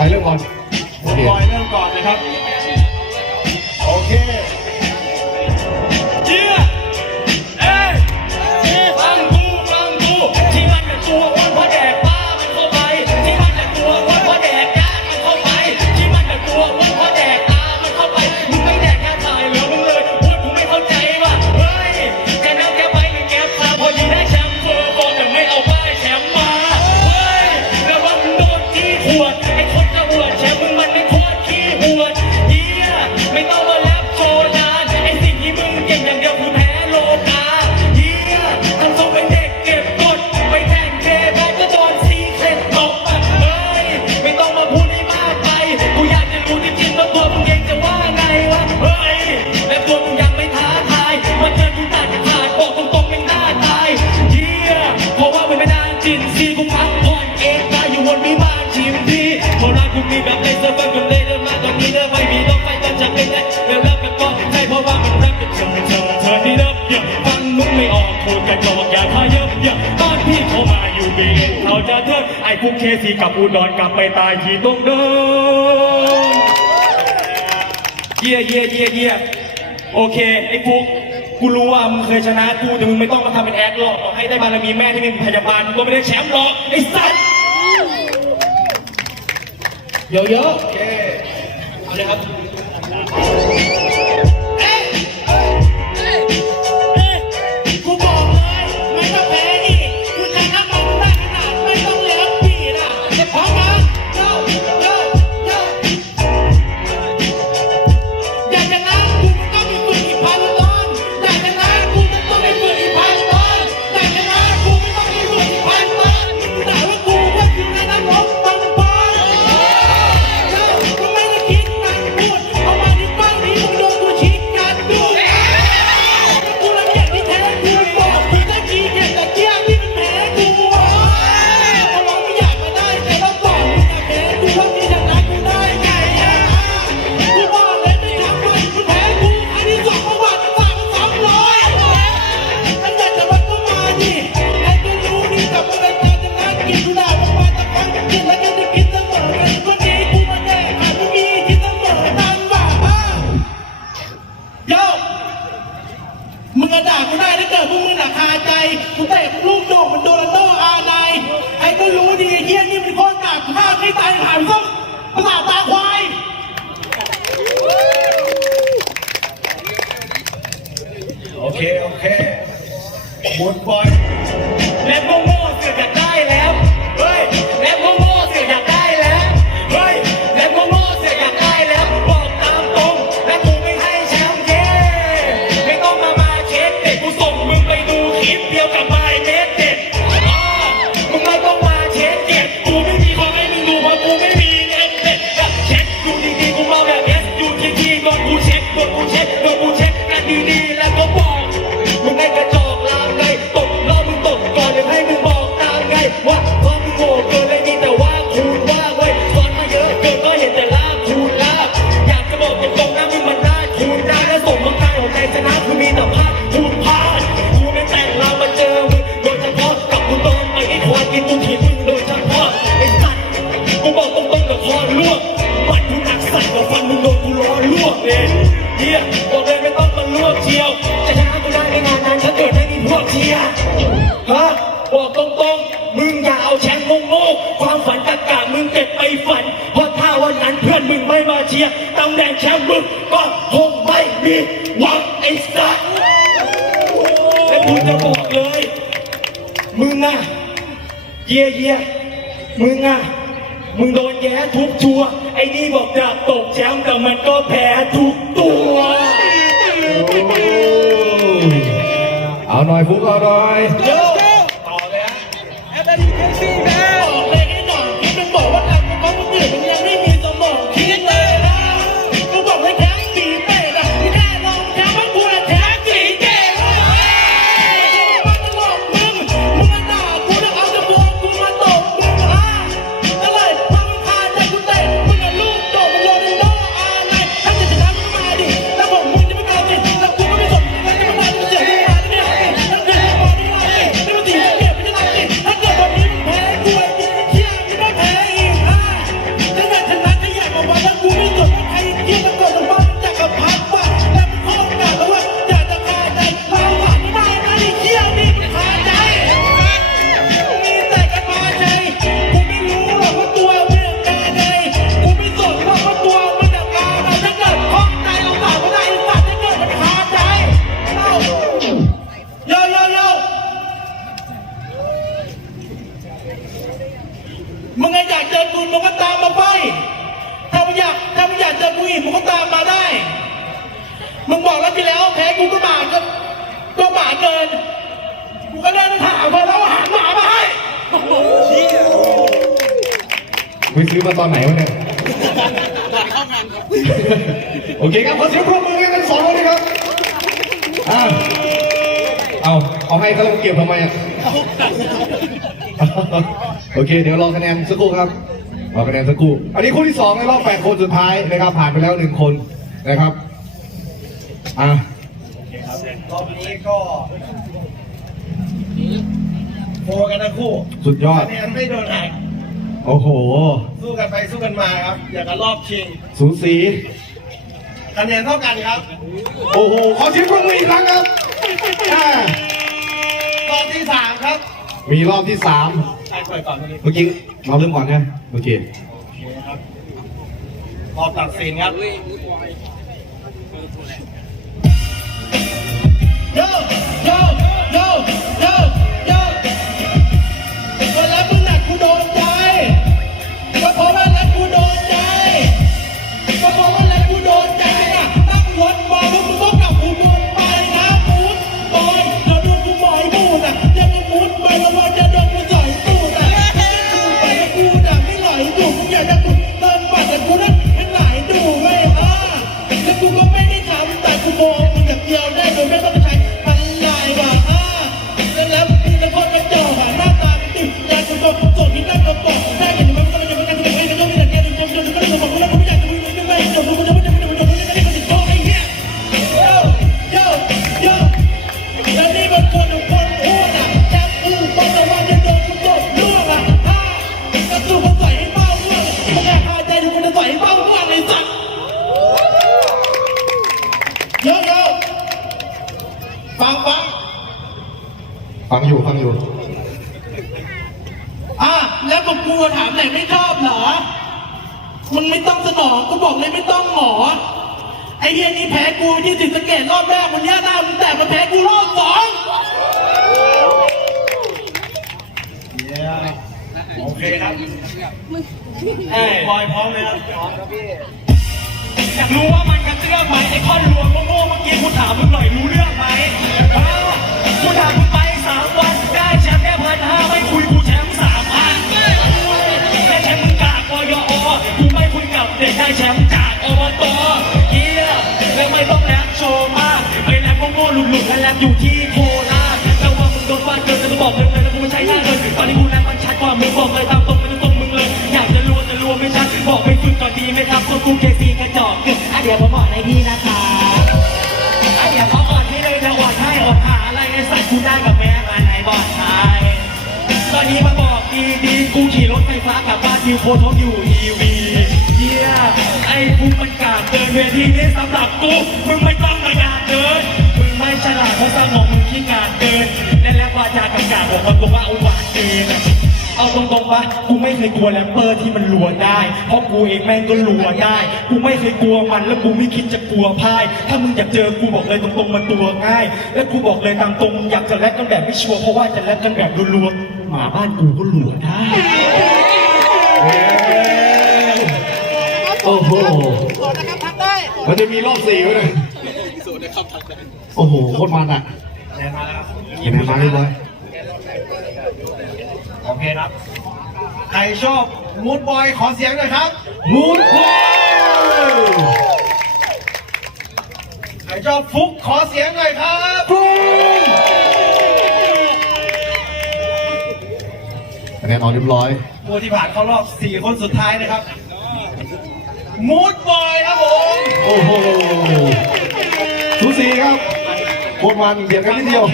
ไปเริ่มก่อนบอยเริ่มก่อนนะครับ โอเค บิเขาจะเทิดไอ้พวกเคซีกับอุดรกลับไปตายที่ตรงเดิมเยี่เยี่เยี่เยี่โอเคไอ้ฟุกกูรู้ว่ามึงเคยชนะกูแต่มึงไม่ต้องมาทำเป็นแอดหรอกขอให้ได้บารมีแม่ที่เป็นพยาบาลกูไม่ได้แชมป์หรอกไอ้สัสเยอะๆโอเคเอาเลยครับ็บไปฝันเพราะถ้าวันนั้นเพื่อนมึงไม่มาเชียร์ตำแหน่งแชมป์มึงก็คงไม่มีหวังไอ้สัสไอ้บุญจะบอกเลย มึงอะเยียเยียมึงอะมึงโดนแย้ทุกชัว ไอ้นี่บอกจะตกแชมป์แต่มันก็แพ้ทุกตัว เอาหน่อยฟุกเอาหน่อย มึงบอกแล้วทีแล้วแพ้กูก็หมาก็ก็หมาเกิน กูก็เดินถามมาแล้วหาหมามาให้ไปซื้อมาตอนไหนวะเนี่ยโอเคครับขอเสียงปรบมือให้กันสองคนเลยครับอ่าเอาเอาให้เขาแล้วเก็บทำไมอะโอเค เดี๋ยวรอคะแนนสักครู่ครับรอคะแนนสักครู่ อันนี้คู่ที่สองในรอบแปดคนสุดท้ายนะครับผ่านไปแล้วหนึ่งคนนะครับ อะรอบนี้ก็โฟกันทั้งคู่สุดยอดคะแนนไม่โดนหักโอ้โห สู้กันไปสู้กันมาครับ อย่างกับรอบชิงสูสีคะแนนเท่ากันครับโอ้โหขอเสียงปรบมืออีกครั้งครับอ่ารอบที่สามครับมีรอบที่สามใครเปิดก่อนวันนี้เมื่อกี้เราเริ่มก่อนนะโอเครอบตัดสินครับ โยามไหนไม่ชอบเหรอ มึงไม่ต้องสนองกูบอกเลยไม่ต้องหมอ ไอ้เฮียนี่แพ้กูที่สิสะเกตรอบแรกวันนี้หน้ามึงแต่มาแพ้กูรอบสองโอเคครับเอ้ยบอยพร้อมไหมครับพร้อมครับพี่อยากรู้ว่ามันกระเตื้องไหมไอ้ข้อนรวมโง่ๆเมื่อกี้กูถามมึงหน่อยรู้เรื่องไหมเออกูถามมึง แชมป์จากอบตเฮียแล้วไม่ต้องแรปโชว์มากไปแรปโง่ๆหลุดๆและแรปอยู่ที่โคราชแต่ว่ามึงโดนฟาดเกินจะบอกเลยเลยนะกูไม่ใช่หน้าเกินตอนนี้กูแรปมันชัดกว่ามึงบอกเลยตามตรงไม่ต้องตรงมึงเลย อยากจะรัวจะรัวไม่ชัดบอกไปฝึกก่อนดีไหมครับตัวกูเคซีกระจอกเกินอะเดี๋ยวผมบอกให้พี่นะคะอะเดี๋ยวเขาอ่อนให้เลยจะอ่อนให้อ่อนหาอะไรในสัตว์กูได้กับแม่มาในบอนชายตอนนี้มาบอกดีดีๆกูขี่รถไฟฟ้ากลับบ้านทิวโคทบอยู่อีวี วทีนี้สำหรับกูมึงไม่ต้องมายากเกินมึงไม่ฉลาดเพราะสมองมึงขี้งานเกินและแล้ววาจากับกาบอกคนกูว่าอุบาทเกินเอาตรงๆปะกูไม่เคยกลัวแรปเปอร์ที่มันรัวได้ เพราะกูเองแม่งก็รัวได้ กูไม่เคยกลัวมันแล้วกูไม่คิดจะกลัวพ่าย ถ้ามึงอยากเจอกูบอกเลยตรงๆมันตัวง่าย และกูบอกเลยตามตรงอยากจะแรปกันแบบไม่ชัวร์เพราะว่าจะแรปกันแบบรัวๆหมาบ้านกูก็รัวได้โอ้โห มันจะมีรอบสี่ไว้เลยโอ้โหโคตรมันอะแนนมาแล้วครับเห็นไหมมาเรียบร้อยโอเคครับ ใครชอบมูดบอยขอเสียงหน่อยครับมูนโคใครชอบฟุกขอเสียงหน่อยครับคะแนนออกเรียบร้อยผู้ที่ผ่านเข้ารอบ 4 คนสุดท้ายนะครับ มูดบอยครับผมโอ้โหสูสีครับโคตรมันเบียดกันนิดเดียว